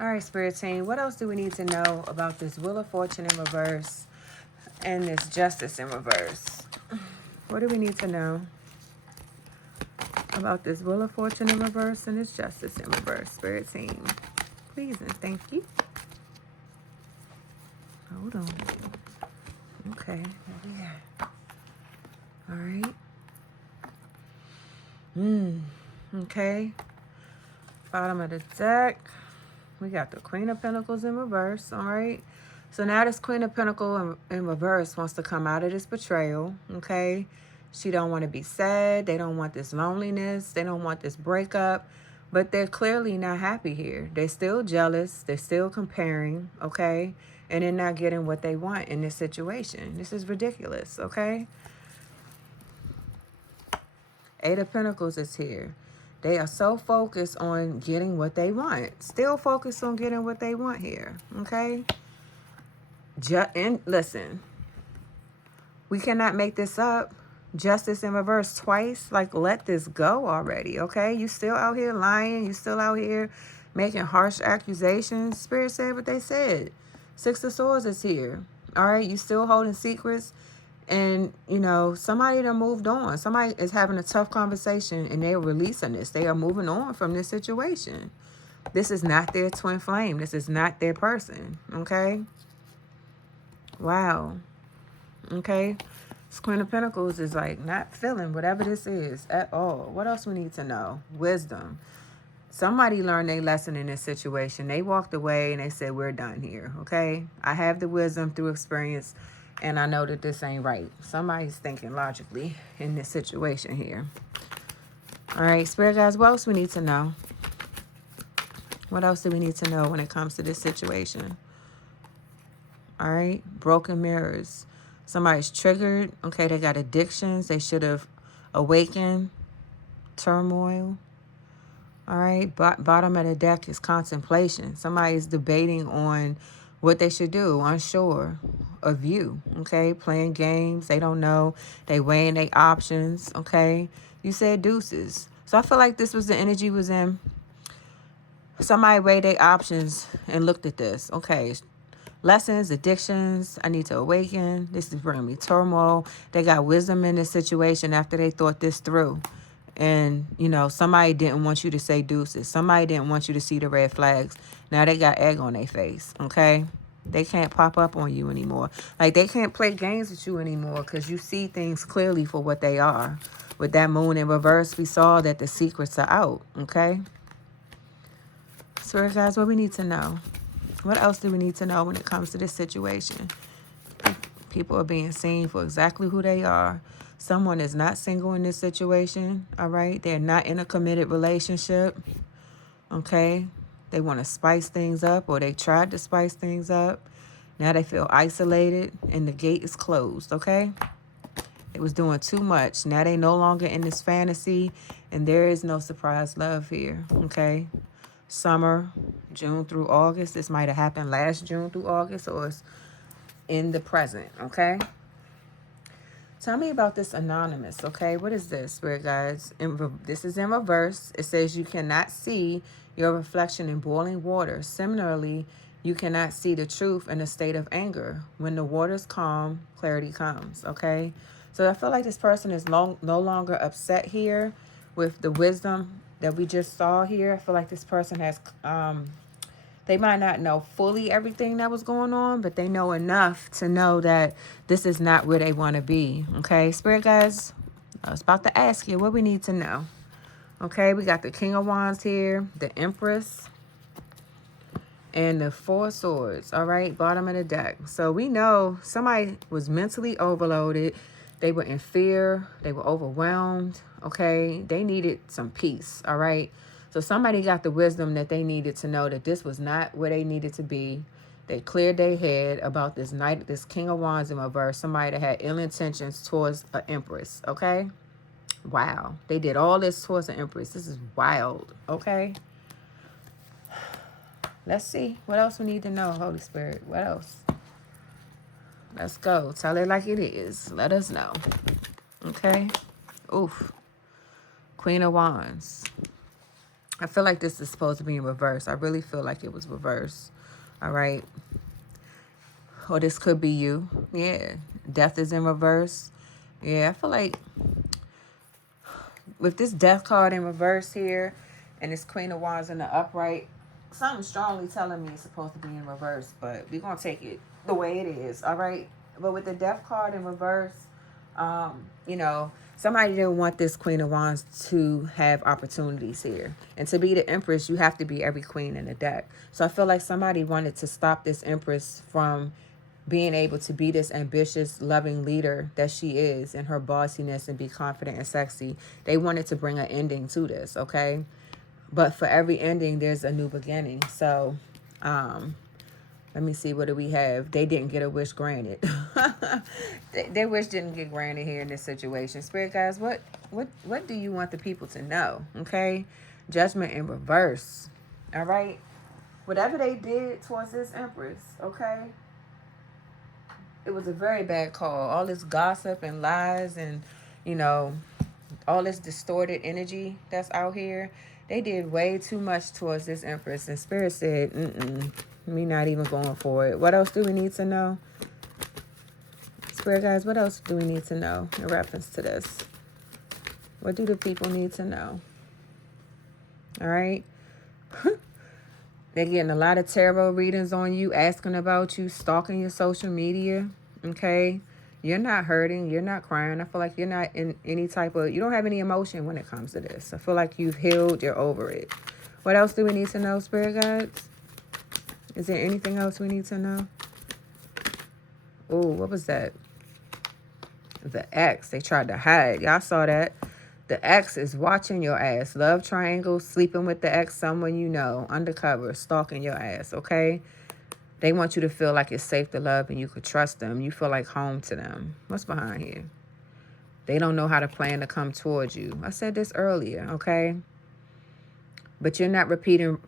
All right, Spirit Team, what else do we need to know about this Wheel of Fortune in reverse and this Justice in reverse? What do we need to know about this Wheel of Fortune in reverse and this Justice in reverse, Spirit Team? Please and thank you. Hold on. Okay, there we are. All right. Okay. Bottom of the deck. We got the Queen of Pentacles in reverse, all right? So now this Queen of Pentacles in reverse wants to come out of this betrayal, okay? She don't want to be sad. They don't want this loneliness. They don't want this breakup. But they're clearly not happy here. They're still jealous. They're still comparing, okay? And they're not getting what they want in this situation. This is ridiculous, okay? Eight of Pentacles is here. They are so focused on getting what they want. Still focused on getting what they want here. Okay? And listen. We cannot make this up. Justice in reverse twice. Like, let this go already. Okay? You still out here lying. You still out here making harsh accusations. Spirit said what they said. Six of Swords is here. All right? You still holding secrets. And, you know, somebody done moved on. Somebody is having a tough conversation and they're releasing this. They are moving on from this situation. This is not their twin flame. This is not their person. Okay? Wow. Okay? This Queen of Pentacles is like not feeling whatever this is at all. What else we need to know? Wisdom. Somebody learned their lesson in this situation. They walked away and they said, we're done here. Okay? I have the wisdom through experience. And I know that this ain't right. Somebody's thinking logically in this situation here. All right, Spirit guys, what else we need to know? What else do we need to know when it comes to this situation? All right, broken mirrors. Somebody's triggered. Okay, they got addictions. They should have awakened. Turmoil. All right, bottom of the deck is contemplation. Somebody's debating on what they should do, unsure of you, okay? Playing games, they don't know. They weighing their options, okay? You said deuces. So I feel like this was the energy was in. Somebody weighed their options and looked at this. Okay, lessons, addictions, I need to awaken. This is bringing me turmoil. They got wisdom in this situation after they thought this through. And, you know, somebody didn't want you to say deuces. Somebody didn't want you to see the red flags. Now they got egg on their face, okay? They can't pop up on you anymore. Like, they can't play games with you anymore because you see things clearly for what they are. With that moon in reverse, we saw that the secrets are out, okay? So, guys, what we need to know? What else do we need to know when it comes to this situation? People are being seen for exactly who they are. Someone is not single in this situation, all right? They're not in a committed relationship, okay? They want to spice things up, or they tried to spice things up. Now they feel isolated and the gate is closed, okay? It was doing too much. Now they no longer in this fantasy, and there is no surprise love here, okay? Summer, June through August. This might have happened last June through August, or it's in the present, okay? Tell me about this anonymous, okay? What is this, Spirit guides? This is in reverse. It says you cannot see your reflection in boiling water. Similarly, you cannot see the truth in a state of anger. When the water's calm, clarity comes, okay? So I feel like this person is no longer upset here with the wisdom that we just saw here. I feel like this person has... They might not know fully everything that was going on, but they know enough to know that this is not where they want to be. Okay, Spirit guys, I was about to ask you what we need to know. Okay, we got the King of Wands here, the Empress, and the Four of Swords. All right, bottom of the deck. So we know somebody was mentally overloaded. They were in fear. They were overwhelmed. Okay, they needed some peace. All right. So somebody got the wisdom that they needed to know that this was not where they needed to be. They cleared their head about this King of Wands in reverse. Somebody that had ill intentions towards an Empress, okay? Wow. They did all this towards an Empress. This is wild, okay? Let's see. What else we need to know, Holy Spirit? What else? Let's go. Tell it like it is. Let us know, okay? Oof. Queen of Wands. I feel like this is supposed to be in reverse. I really feel like it was reversed. All right. Or this could be you. Yeah. Death is in reverse. Yeah, I feel like with this death card in reverse here and this Queen of Wands in the upright, something strongly telling me it's supposed to be in reverse, but we're going to take it the way it is, all right? But with the death card in reverse, you know, somebody didn't want this Queen of Wands to have opportunities here. And to be the Empress, you have to be every queen in the deck. So I feel like somebody wanted to stop this Empress from being able to be this ambitious, loving leader that she is in her bossiness and be confident and sexy. They wanted to bring an ending to this, okay? But for every ending, there's a new beginning. So, let me see, what do we have? They didn't get a wish granted. Their wish didn't get granted here in this situation. Spirit guys, what do you want the people to know? Okay? Judgment in reverse. All right? Whatever they did towards this Empress, okay? It was a very bad call. All this gossip and lies and, you know, all this distorted energy that's out here. They did way too much towards this Empress. And Spirit said, me not even going for it. What else do we need to know? Spirit guys, what else do we need to know in reference to this? What do the people need to know? All right. They're getting a lot of tarot readings on you, asking about you, stalking your social media. Okay. You're not hurting. You're not crying. I feel like you're not in any type of, you don't have any emotion when it comes to this. I feel like you've healed. You're over it. What else do we need to know, Spirit guides? Is there anything else we need to know? Oh, what was that? The ex. They tried to hide. Y'all saw that. The ex is watching your ass. Love triangle, sleeping with the ex, someone you know, undercover, stalking your ass, okay? They want you to feel like it's safe to love and you could trust them. You feel like home to them. What's behind here? They don't know how to plan to come towards you. I said this earlier, okay? But you're not repeating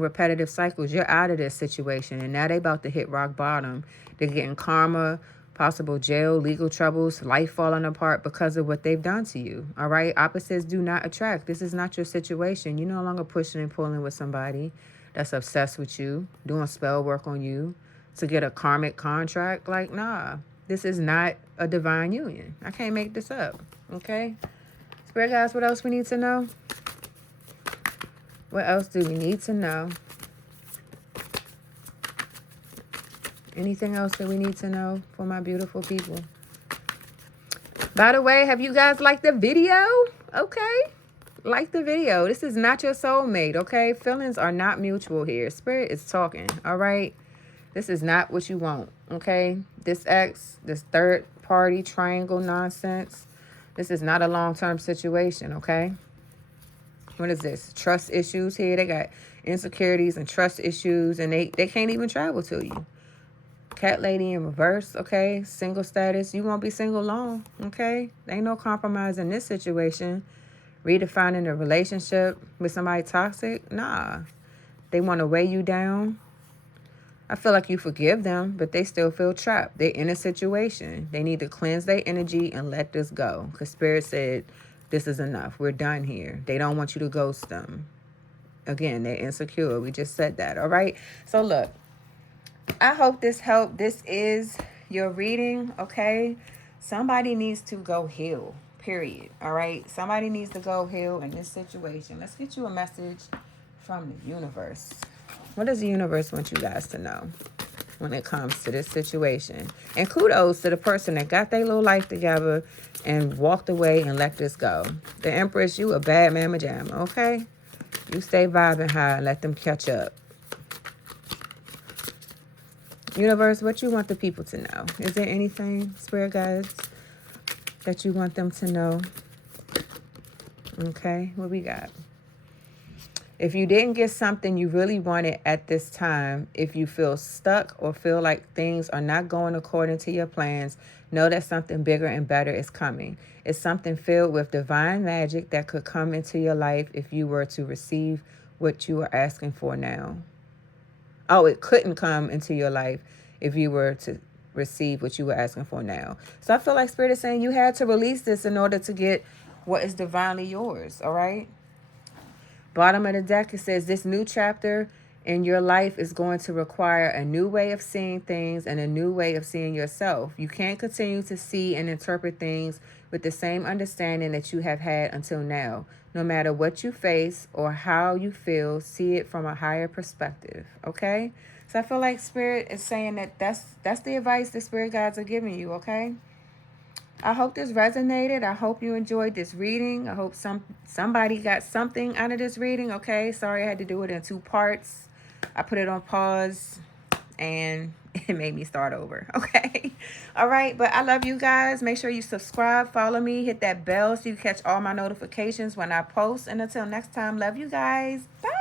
repetitive cycles. You're out of this situation. And now they about to hit rock bottom. They're getting karma, possible jail, legal troubles, life falling apart because of what they've done to you. All right? Opposites do not attract. This is not your situation. You're no longer pushing and pulling with somebody that's obsessed with you, doing spell work on you to get a karmic contract. Like, nah. This is not a divine union. I can't make this up. Okay? Spirit guys, what else we need to know? What else do we need to know? Anything else that we need to know for my beautiful people? By the way, have you guys liked the video? Okay. Like the video. This is not your soulmate, okay? Feelings are not mutual here. Spirit is talking, all right? This is not what you want, okay? This ex, this third party triangle nonsense, this is not a long-term situation, okay? What is this? Trust issues here. They got insecurities and trust issues, and they can't even travel to you. Cat lady in reverse, okay? Single status. You won't be single long, okay? Ain't no compromise in this situation. Redefining a relationship with somebody toxic? Nah. They want to weigh you down. I feel like you forgive them, but they still feel trapped. They're in a situation. They need to cleanse their energy and let this go. Because Spirit said, this is enough. We're done here. They don't want you to ghost them. Again, they're insecure. We just said that, all right? So look, I hope this helped. This is your reading, okay? Somebody needs to go heal, period, all right? Somebody needs to go heal in this situation. Let's get you a message from the universe. What does the universe want you guys to know when it comes to this situation? And kudos to the person that got their little life together and walked away and let this go. The Empress, you a bad mamma jamma, okay? You stay vibing high and let them catch up. Universe, what you want the people to know? Is there anything, Spirit guides, that you want them to know? Okay, what we got? If you didn't get something you really wanted at this time, if you feel stuck or feel like things are not going according to your plans, know that something bigger and better is coming. It's something filled with divine magic that could come into your life if you were to receive what you are asking for now. Oh, it couldn't come into your life if you were to receive what you were asking for now. So I feel like Spirit is saying you had to release this in order to get what is divinely yours, all right? Bottom of the deck, it says this new chapter in your life is going to require a new way of seeing things and a new way of seeing yourself. You can't continue to see and interpret things with the same understanding that you have had until now. No matter what you face or how you feel, see it from a higher perspective. Okay? So I feel like Spirit is saying that that's the advice the Spirit guides are giving you, okay? I hope this resonated. I hope you enjoyed this reading. I hope somebody got something out of this reading, okay? Sorry I had to do it in 2 parts. I put it on pause and it made me start over, okay? All right, but I love you guys. Make sure you subscribe, follow me, hit that bell so you catch all my notifications when I post. And until next time, love you guys. Bye.